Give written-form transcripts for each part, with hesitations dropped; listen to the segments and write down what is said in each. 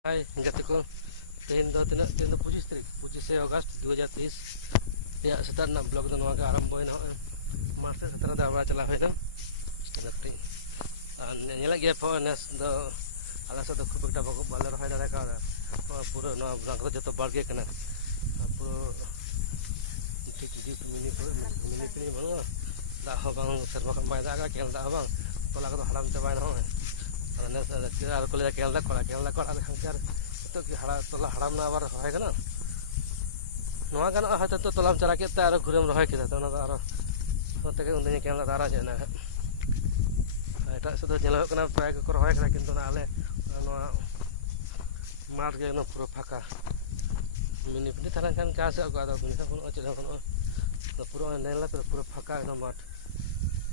Hai, jati ko. Tehin do 25 tarik, 25 August 2023 ya setar na blog do naga arambo ina mas setar da ba chala hoina nakti nyela ge po nes do ala sa do khub ekta bako baler hoida reka puro no blank do joto balge kana puro tik deep mini balo da ho bang serba kan bai da ga kel da bang tola ko haram chabai na ho nes ar ko le kel da kora ada khangkar to ki hara tola haram na abar hoy kana noa gana hata to tolam chala ke ta ar ghurem rohay kida to na ar to ke undenya kel da dara jena eta sudah nyala kana pray ko rohay kana kintu na ale noa mar ge no puro phaka mini pini thalan kan ka sa ko ada mini sa kono chela kono to puro nela puro phaka no mat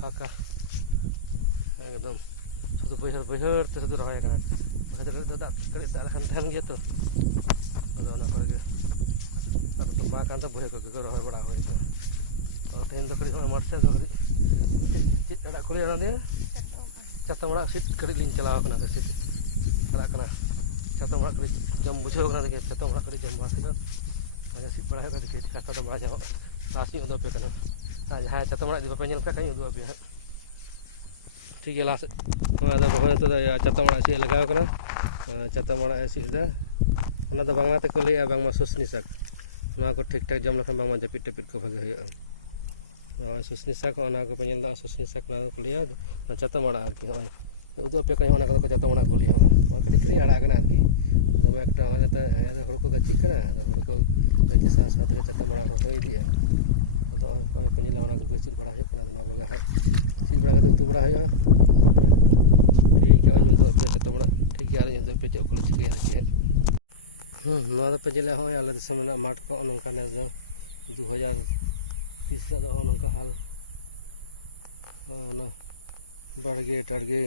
phaka ekdom sudah bayar to sudah rohay kana hadar da kali da kan than ge to ado na korge ar to ba kan to bohe ko rohay bada hoy to ten do kali mar se do kali chit ada kuli ana de chatam ora sit kali lin chala kana sit ala kana chatam ora kali jam bujho kana de chatam ora kali jam ba se aga sit bada ka de kata da ba ja rasi udo pe kana ha chatam ora di pa nyel ka kan udo pe ठीक है last ada bahwa itu catam ora si lagaw kana catam ora si da ona da bangla te ko lay bang ma susnisak ona ko ठीक ठाक jam lakhan bang ma japit tapit ko bhage hoya susnisak ona ko penyel da susnisak na ko liya catam ora ar ki hoy udo pe kai ona ko catam ora ko liya ona kri kri ara kana ar ki tome ekta ona ta ada hor ko gachi kana hor ko gachi sa sa te catam ora ko hoy diya to ko penyel ona ko gachi bada hoy kana na boga hai si bada ko tu bada hoy नवा पजले हो आले दिसम ना माट को नोंका ने 2030 दा नोंका हाल ना बड़गे टड़गे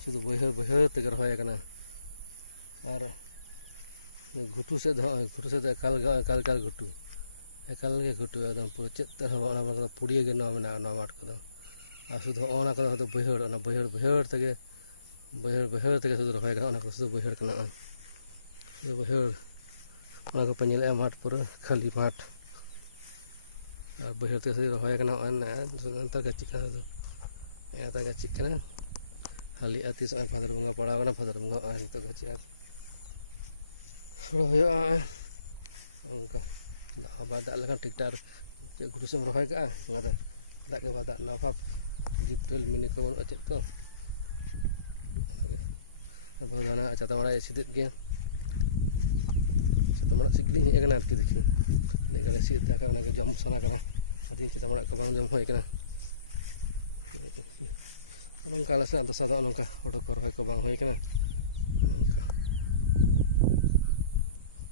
शुद्ध बहर तक रहोय कना और घुटू से एकाल घुटू के घुटू एकदम पूरा चेत तरह वाला मतलब पुड़िए के ना ना माट को आ शुद्ध ओना को तो बहर तक शुद्ध रहोय कना को शुद्ध बहर कना बहर ona ko penyel mat pura khali mat behar te se rohoy kana an antar gachi kana do eta gachi kana khali ati sa phadar bunga pada kana phadar bunga an to gachi ar rohoy onka bada lakan tik tar je guru sem rohoy ka ngada dak ke bada nafap dipel mini ko acet ko abana acata mara sidit ge mana sikli ya kana arki dekhi negala sit da kana ko jam sana kana ati kita mana ko bang jam hoy kana orang kala sa anta sada nongka odo kor hoy ko bang hoy kana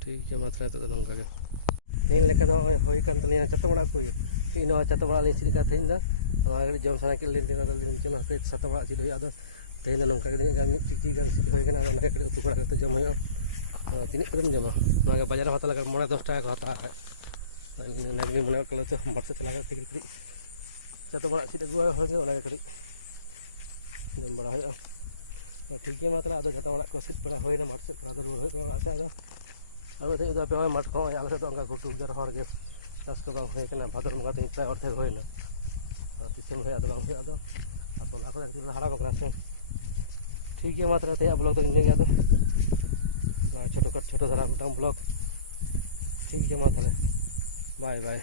ठीक है मात्रा तो नongka ge nin leka do hoy kan tania chata mana ko ino chata mana le sirika thein da amare jam sana ke lin dina dal din chena te chata mana si do ya do thein nongka ge gan tiki gan hoy kana na ke tu kora ke jam hoy tinik kadam jama naga bajar hata laga mona 10 taka ko hata nagni mona kala to baksa chalaga tik tik chato bada sida gua hoge ona kali jam bada hoy ठीक है मात्रा आदो जता बड़ा कोशिश पड़ा होय ना मत से पड़ा जरूर होय तो आशा आदो अब ते जो पे होय मत को आले से तो अंका गुटू जर हर के दस को बांग होय कना भादर मगा तीन प्राय अर्थे होय ना तिसम होय आदो बांग होय आदो तो लाखो दिन हारा को क्लास ठीक है मात्रा ते अब लोग तो नहीं गया तो छोटो सारा ब्लॉग ठीक है माता बाय बाय।